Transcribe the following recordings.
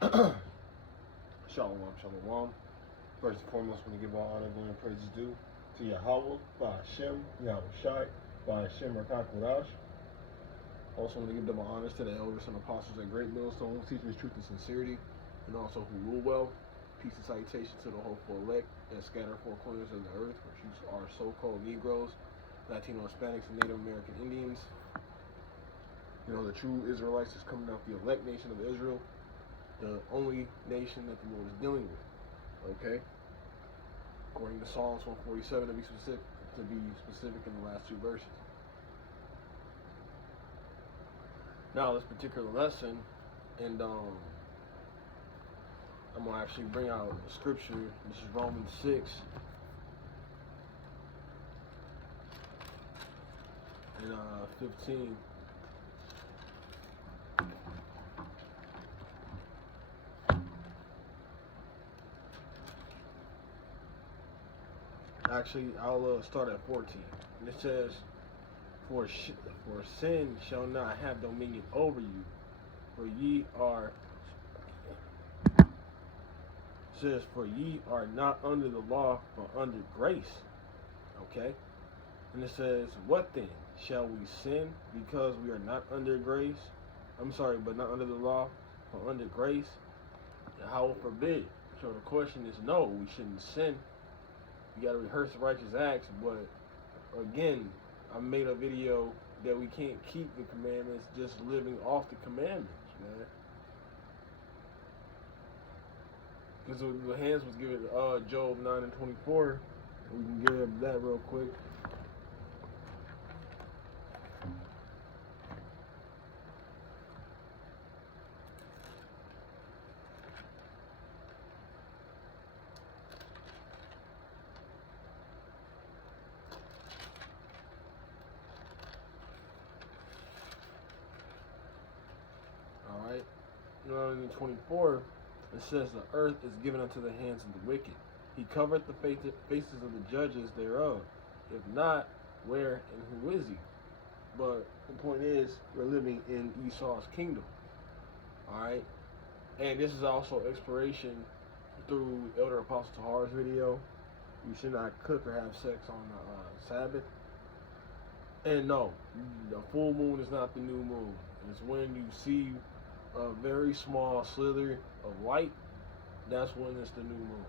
Shalom, shalom. First and foremost, I want to give all honor, glory, and praises due to Yahweh, by Hashem, Yahweh Shai, by Hashem Rakak Wadash. Also want to give double honors to the elders and apostles at Great Millstone, who teach us truth and sincerity, and also who rule well. Peace and salutation to the hopeful elect that scatter four corners of the earth, which are so-called Negroes, Latino, Hispanics, and Native American Indians. You know, the true Israelites is coming out the elect nation of Israel, the only nation that the Lord is dealing with. Okay? According to Psalms 147 to be specific in the last two verses. Now this particular lesson, and I'm gonna actually bring out the scripture. This is Romans 6 and 15. Actually, I'll start at 14. And it says, For sin shall not have dominion over you, for ye are, says, for ye are not under the law, but under grace. Okay? And it says, what then? Shall we sin because we are not under grace? I'm sorry, but not under the law, but under grace? How forbid? So the question is, no, we shouldn't sin. You got to rehearse the righteous acts, but again, I made a video that we can't keep the commandments just living off the commandments, man. Because the hands was given Job 9 and 24. We can give that real quick. Alright. 9 and 24. It says, the earth is given unto the hands of the wicked. He covereth the faces of the judges thereof. If not, where and who is he? But the point is, we're living in Esau's kingdom. Alright? And this is also exploration through Elder Apostle Tahar's video. You should not cook or have sex on the Sabbath. And no, the full moon is not the new moon. It's when you see a very small slither of light, that's when it's the new moon.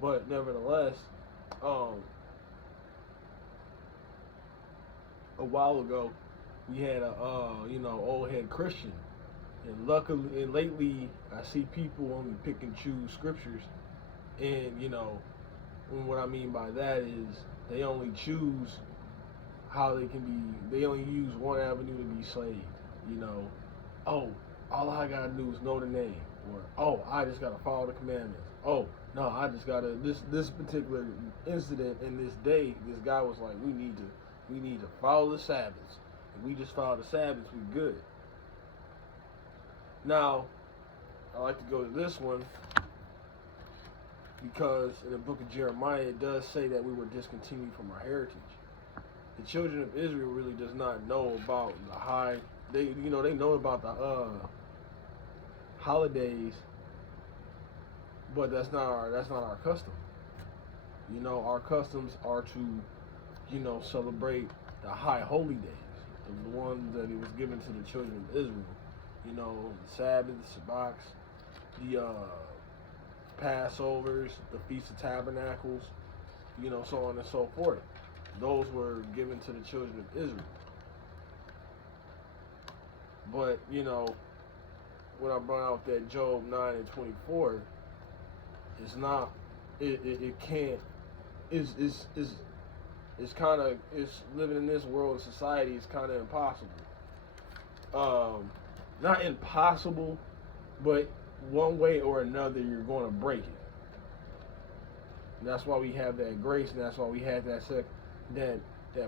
But nevertheless, a while ago we had a old head Christian, and luckily and lately I see people only pick and choose scriptures, and what I mean by that is they only choose how they can be. They only use one avenue to be saved. Oh, all I gotta do is know the name, or oh, I just gotta follow the commandments. Oh, no, I just gotta this particular incident in this day. This guy was like, we need to follow the Sabbaths. If we just follow the Sabbaths, we good. Now, I like to go to this one because in the book of Jeremiah it does say that we were discontinued from our heritage. The children of Israel really does not know about the high. They know about the holidays, but that's not our custom. Our customs are to celebrate the high holy days, the ones that it was given to the children of Israel. The Sabbath, the Sabbats, the Passovers, the Feast of Tabernacles, so on and so forth. Those were given to the children of Israel. But, when I brought out that Job 9 and 24, it's not, it can't, it's living in this world and society is kind of impossible. Not impossible, but one way or another you're going to break it. And that's why we have that grace, and that's why we have that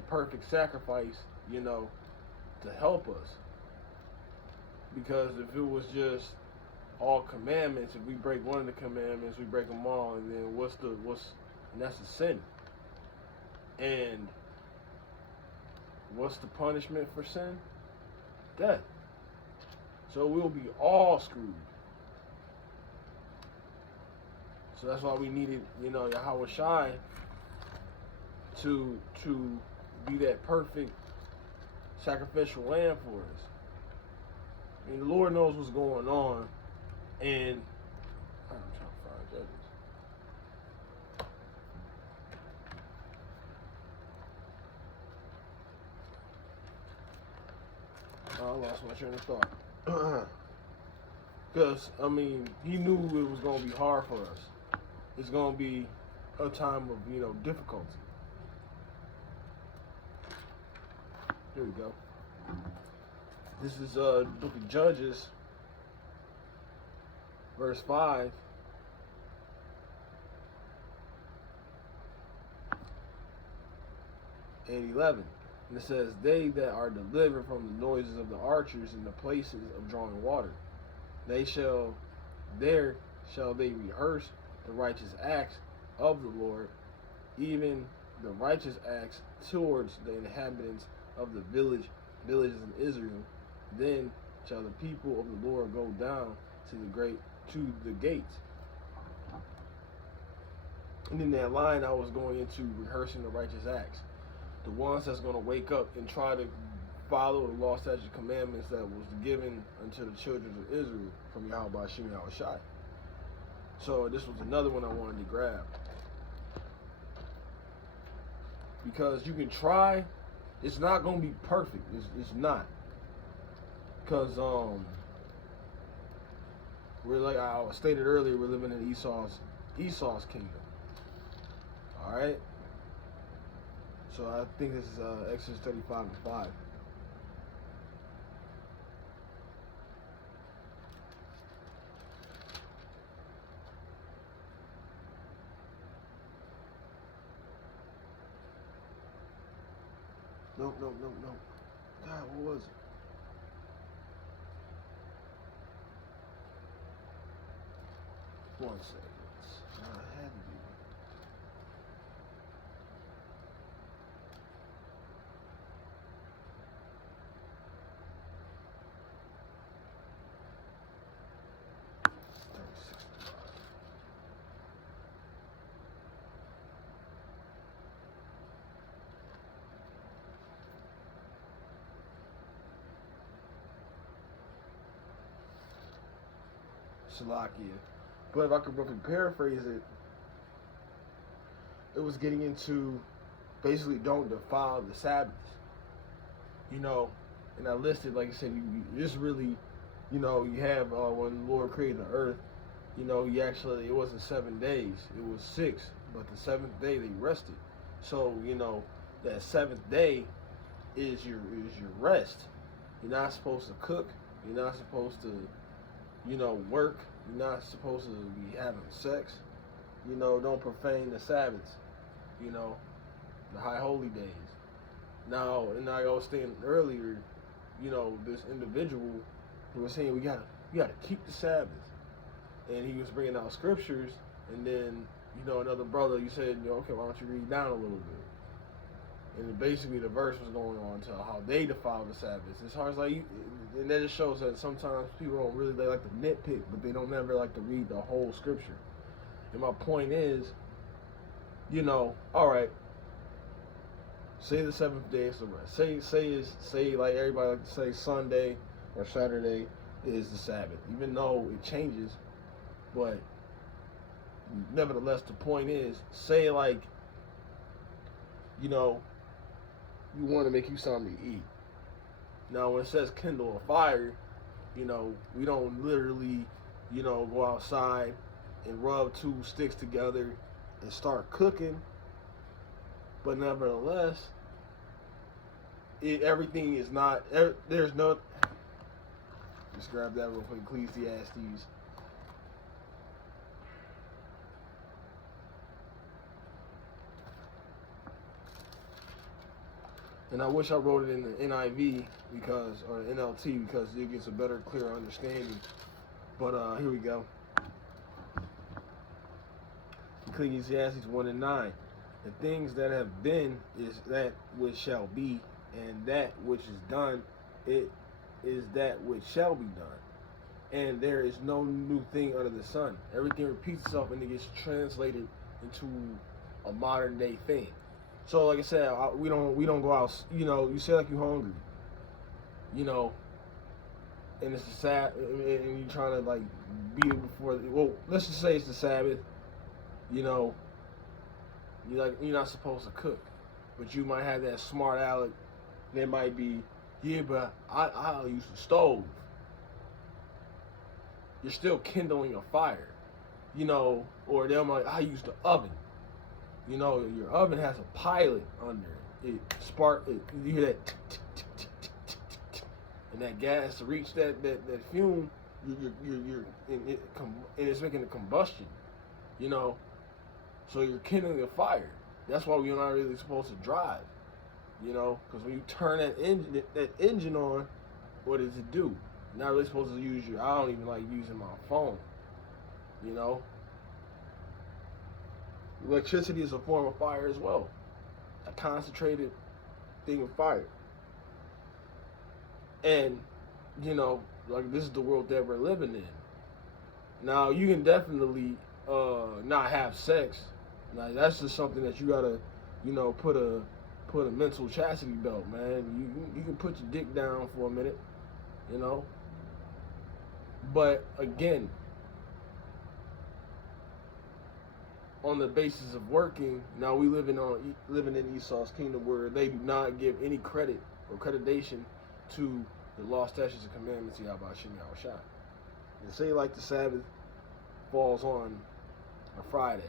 perfect sacrifice, to help us. Because if it was just all commandments, if we break one of the commandments, we break them all, and then and that's a sin. And what's the punishment for sin? Death. So we'll be all screwed. So that's why we needed, Yahweh Shai to be that perfect sacrificial lamb for us. I mean, the Lord knows what's going on, and I'm trying to find Judges. I lost my train of thought. Because, I mean, he knew it was going to be hard for us. It's going to be a time of, difficulty. Here we go. This is the book of Judges, verse 5. And 11. And it says, they that are delivered from the noises of the archers in the places of drawing water, there shall they rehearse the righteous acts of the Lord, even the righteous acts towards the inhabitants of the villages in Israel. Then shall the people of the Lord go down to the gates. And in that line, I was going into rehearsing the righteous acts. The ones that's going to wake up and try to follow the law, statutes, commandments that was given unto the children of Israel from Yahweh Hashem Yahweh Shai. So this was another one I wanted to grab. Because you can try, it's not going to be perfect. It's not. Because we're like I stated earlier, we're living in Esau's kingdom. All right. So I think this is Exodus 35 and 5. No. God, what was it? One second. I had to be. Salakia. But if I could roughly paraphrase it, it was getting into basically don't defile the Sabbath. And I listed, like I said, you just really, you have when the Lord created the earth, it wasn't 7 days, it was 6, but the 7th day they rested. So, that 7th day is your rest. You're not supposed to cook, you're not supposed to work. You're not supposed to be having sex. Don't profane the Sabbaths. The high holy days. Now, and I was saying earlier, this individual who was saying we gotta keep the Sabbath, and he was bringing out scriptures, and then another brother, you said, okay, why don't you read down a little bit? And basically the verse was going on to how they defile the Sabbath. As hard as and that just shows that sometimes people don't really, they like to nitpick, but they don't never like to read the whole scripture. And my point is, all right, say the 7th day is the rest. Say like everybody like to say Sunday or Saturday is the Sabbath, even though it changes. But nevertheless, the point is, say like, you want to make you something to eat. Now, when it says kindle a fire, we don't literally, go outside and rub 2 sticks together and start cooking. But nevertheless, everything is not, there's no, just grab that real quick, Ecclesiastes. And I wish I wrote it in the NIV or NLT because it gets a better, clearer understanding. But here we go. Ecclesiastes 1 and 9. The things that have been is that which shall be, and that which is done, it is that which shall be done. and there is no new thing under the sun. Everything repeats itself and it gets translated into a modern day thing. So like I said, we don't go out. You know, you say like you hungry. You know, and it's a and you trying to like beat it before. Well, let's just say it's the Sabbath. You know, you're not supposed to cook, but you might have that smart aleck. There might be, yeah, but I use the stove. You're still kindling a fire, you know, or they're like, I use the oven. You know, your oven has a pilot under it. You hear that, and that gas to reach that fume, you're and it's making a combustion, you know. So you're kindling a fire. That's why we're not really supposed to drive, you know, because when you turn that engine on, what does it do? You're not really supposed to use I don't even like using my phone, you know. Electricity is a form of fire as well, a concentrated thing of fire. And, you know, like this is the world that we're living in. Now, you can definitely not have sex. Like, that's just something that you gotta, you know, put a mental chastity belt, man. You can put your dick down for a minute, you know. But again, on the basis of working, now we living in Esau's kingdom where they do not give any credit or accreditation to the law, statutes, and commandments of Yahweh Shai. And say like the Sabbath falls on a Friday,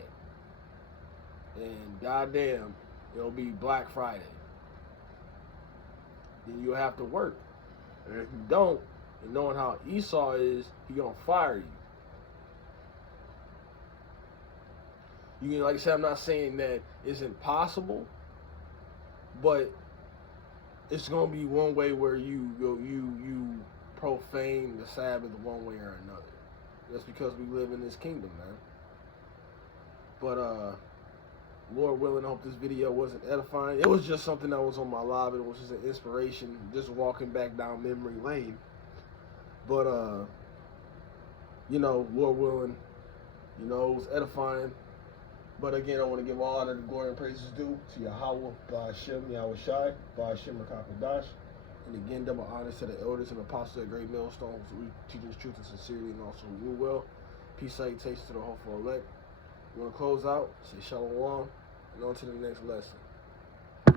and goddamn, it'll be Black Friday. Then you'll have to work. And if you don't, and knowing how Esau is, he gonna fire you. You can, like I said, I'm not saying that it's impossible, but it's gonna be one way where you profane the Sabbath one way or another. That's because we live in this kingdom, man. But Lord willing, I hope this video wasn't edifying. It was just something that was on my live. It was just an inspiration, just walking back down memory lane. But you know, Lord willing, you know, it was edifying. But again, I want to give all honor, glory, and praises due to Yahweh, Ba'ashem, Yahweh Shai, Ba'ashem, Rakakadash. And again, double honors to the elders and apostles of Great Millstones who teach us truth and sincerity and also rule well. Peace, salutations to the hopeful elect. You want to close out? Say shalom, and on to the next lesson.